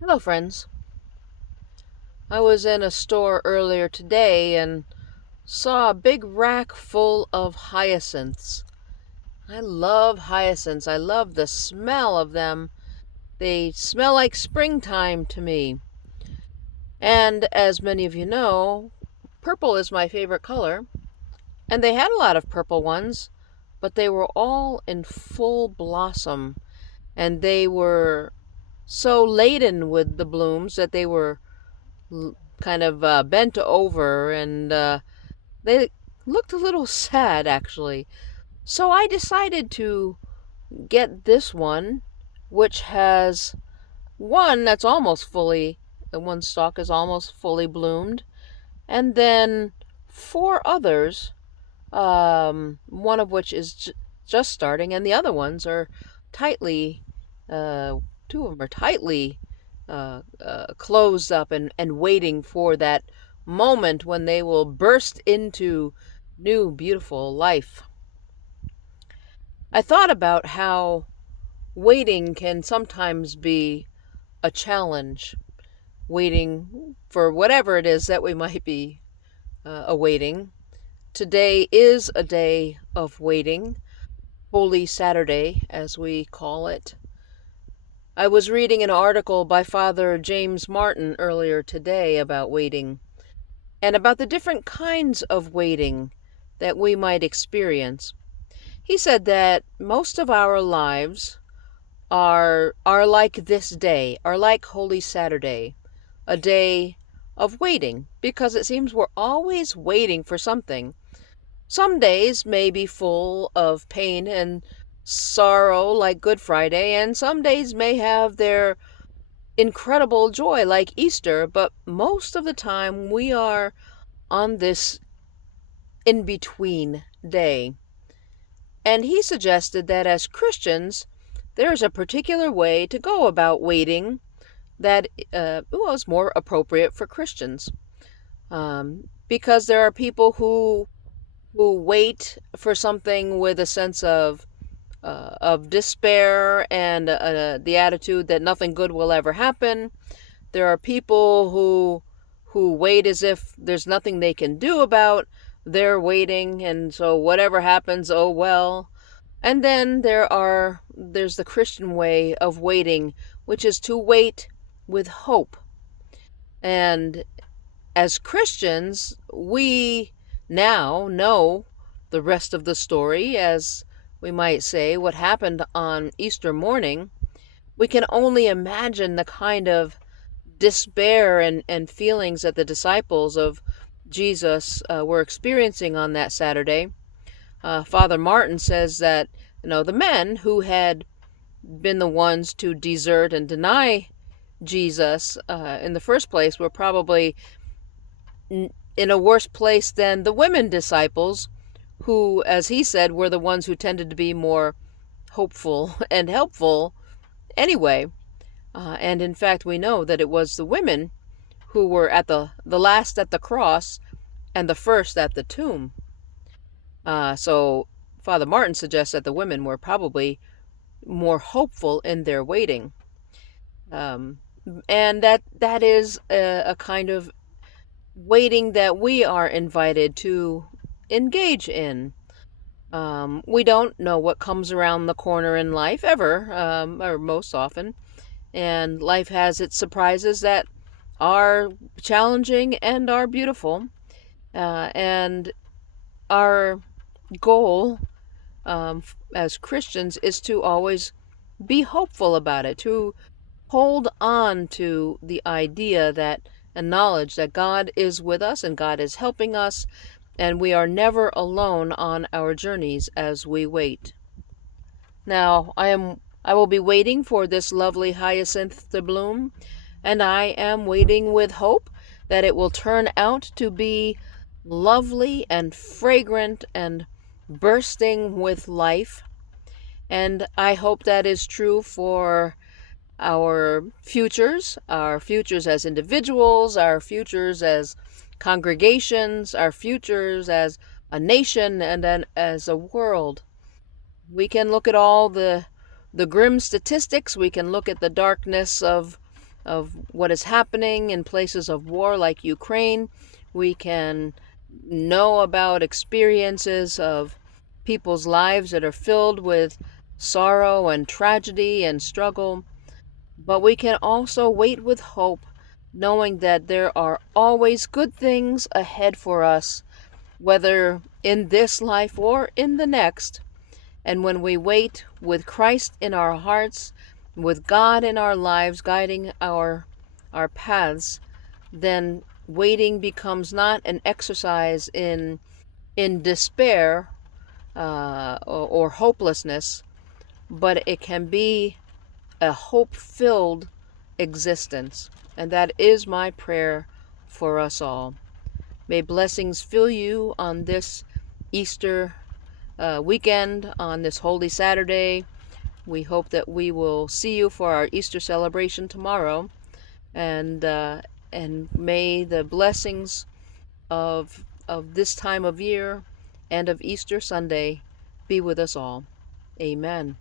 Hello, friends. I was in a store earlier today and saw a big rack full of hyacinths. I love hyacinths. I love the smell of them. They smell like springtime to me. And as many of you know, purple is my favorite color. And they had a lot of purple ones, but they were all in full blossom. And they were so laden with the blooms that they were kind of bent over and they looked a little sad actually. So I decided to get this one, which has one that's almost fully, the one stalk is almost fully bloomed, and then four others, one of which is just starting, and the other ones are tightly, uh, two of them are tightly closed up and waiting for that moment when they will burst into new, beautiful life. I thought about how waiting can sometimes be a challenge, waiting for whatever it is that we might be awaiting. Today is a day of waiting, Holy Saturday, as we call it. I was reading an article by Father James Martin earlier today about waiting and about the different kinds of waiting that we might experience. He said that most of our lives are like this day, are like Holy Saturday, a day of waiting, because it seems we're always waiting for something. Some days may be full of pain and sorrow like Good Friday, and some days may have their incredible joy like Easter, but most of the time we are on this in between day. And he suggested that as Christians, there's a particular way to go about waiting that was more appropriate for Christians. Because there are people who wait for something with a sense of despair and the attitude that nothing good will ever happen. There are people who wait as if there's nothing they can do about their waiting, and so whatever happens, oh well. And then there's the Christian way of waiting, which is to wait with hope. And as Christians, we now know the rest of the story, as we might say, what happened on Easter morning. We can only imagine the kind of despair and feelings that the disciples of Jesus were experiencing on that Saturday. Father Martin says that the men who had been the ones to desert and deny Jesus in the first place were probably in a worse place than the women disciples, who, as he said, were the ones who tended to be more hopeful and helpful anyway. And in fact, we know that it was the women who were at the last at the cross and the first at the tomb. So Father Martin suggests that the women were probably more hopeful in their waiting. Um, and that is a kind of waiting that we are invited to engage in. We don't know what comes around the corner in life ever, or most often, and life has its surprises that are challenging and are beautiful. And our goal as Christians is to always be hopeful about it, to hold on to the idea that and knowledge that God is with us and God is helping us, and we are never alone on our journeys as we wait. Now, I will be waiting for this lovely hyacinth to bloom, and I am waiting with hope that it will turn out to be lovely and fragrant and bursting with life. And I hope that is true for our futures as individuals, our futures as congregations, our futures as a nation, and then as a world. We can look at all the grim statistics, we can look at the darkness of of what is happening in places of war like Ukraine. We can know about experiences of people's lives that are filled with sorrow and tragedy and struggle. But we can also wait with hope, knowing that there are always good things ahead for us, whether in this life or in the next. And when we wait with Christ in our hearts, with God in our lives guiding our paths, then waiting becomes not an exercise in despair or hopelessness, but it can be a hope-filled existence. And that is my prayer for us all. May blessings fill you on this Easter weekend, on this Holy Saturday. We hope that we will see you for our Easter celebration tomorrow, and may the blessings of this time of year and of Easter Sunday be with us all. Amen.